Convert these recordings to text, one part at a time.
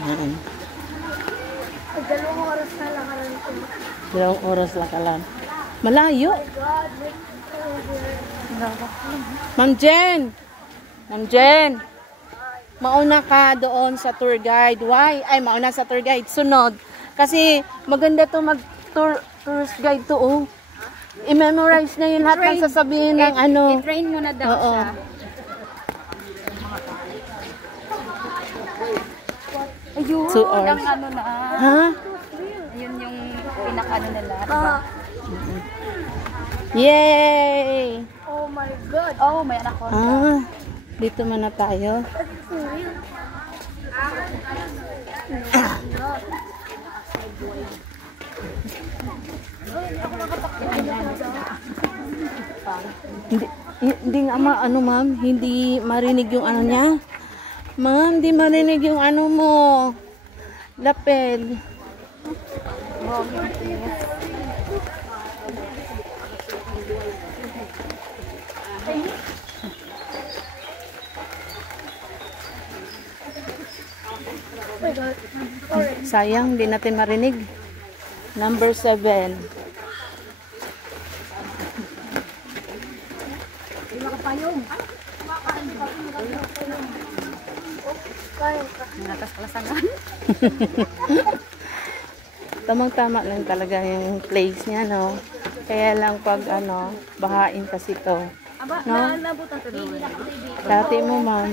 Yan. 2 oras na lakaran ko. 2 oras lakaran. Malayo. Ma'am Jen. Ma'am Jen. Mauna ka doon sa tour guide. Why? Ay, mauna sa tour guide. Sunod. Kasi maganda to tourist guide to. Oh. I-memorize na yung lahat ng sasabihin ng ano. I-train mo na daw siya. Ayun, 2 hours. ang ano na. Ha? Ayun yung pinaka-ano nila. Diba? Yay! Oh my God. Oh, may anak ko. Dito muna tayo. Hindi nga ano ma'am, hindi marinig yung ano niya. Ma'am, hindi marinig yung ano mo. Lapel. Sayang, hindi natin marinig. Number 7. Tamang-tama lang talaga yung place niya, no? Kaya lang pag ano, bahain kasi to. No? Dati mo, ma'am.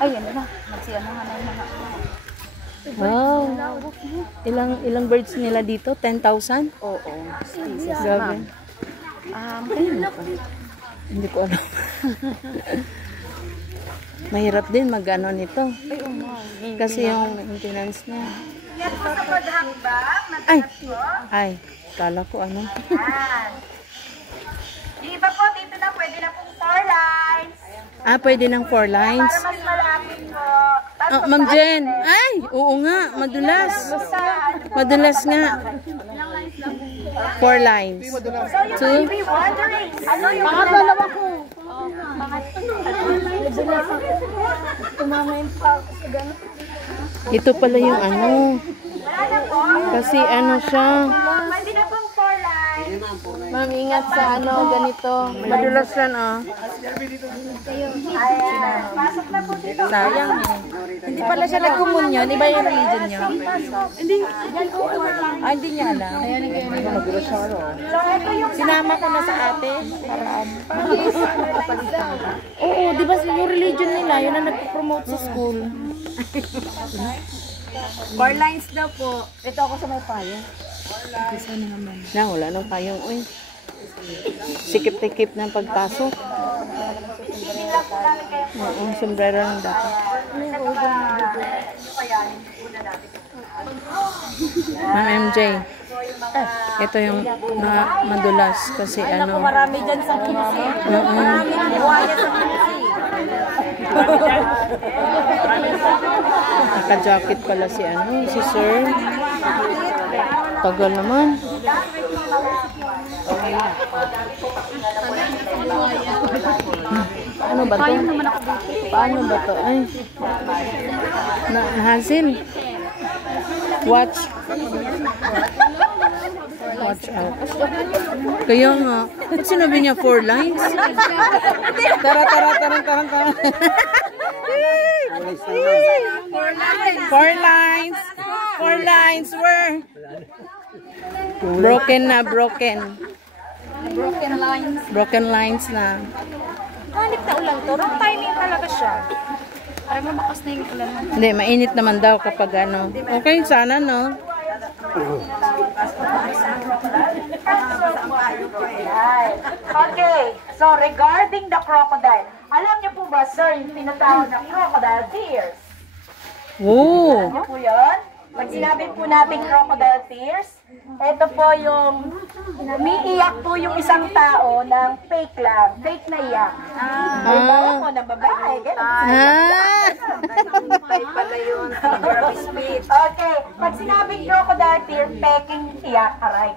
Ayun na. Magsiyan na mga. Wow. Ilang birds nila dito? 10,000? Oo. Grabe. Hindi ko alam. Mahirap din mag-ano nito. Kasi yung maintenance niya. Ay, kala ko ano. Yung iba po, dito na pwede na pong 4 lines. Pwede ng 4 lines. Para mas malapit po. Ma'am Jen. Ay, oo nga. Madulas. Madulas nga. 4 lines. So you may be wondering, ano yung dalawa ko. Ito pala yung ano. Kasi ano siya. pwede na pong 4 lines. Ma'am, ingat sa ano, ganito. Madulas yan, oh. Ayan, pasok na po dito. Sayang eh. Hindi pala siya nag-communion. Iba yung religion niya. Hindi niya alam. So ito yung Sinama ko na sa ate. Paraan. Oo, di ba yung religion nila, yun ang nagpo-promote sa school. 4 lines daw po. Ito ako sa may payo. Na, wala nang payong. Uy. Sikip-tikip ng pagpasok. Oo, sombrero lang dapat. Ma'am MJ. Ito yung madulas kasi ano. Marami dyan sa Kimsi. Marami ang buhaya sa Kimsi. Naka-jacket pala si ano, si Sir. Tagal naman. Ano ba to? Paano ba to? Ay. Nahasil. Watch out. Kaya nga. Ba't sinabi niya 4 lines? Tara. 4 lines. 4 lines. Where? Broken na, broken. Broken lines. Broken lines na. Hanip na ulan to. Wrong timing talaga siya. Ay, mamakas na yung ulan. Hindi, mainit naman daw kapag ano. Okay, sana no. Okay, so regarding the crocodile, alam niyo po ba, sir, yung tinatawag na crocodile tears? Oo. Alam niyo po yun? Pag sinabi po natin crocodile tears, ito po yung umiiyak po yung isang tao ng fake lang, fake na iyak. Halimbawa po ng babae, gano'n. Pala yun. Okay, pag sinabing crocodile tear, peking iyak, aray.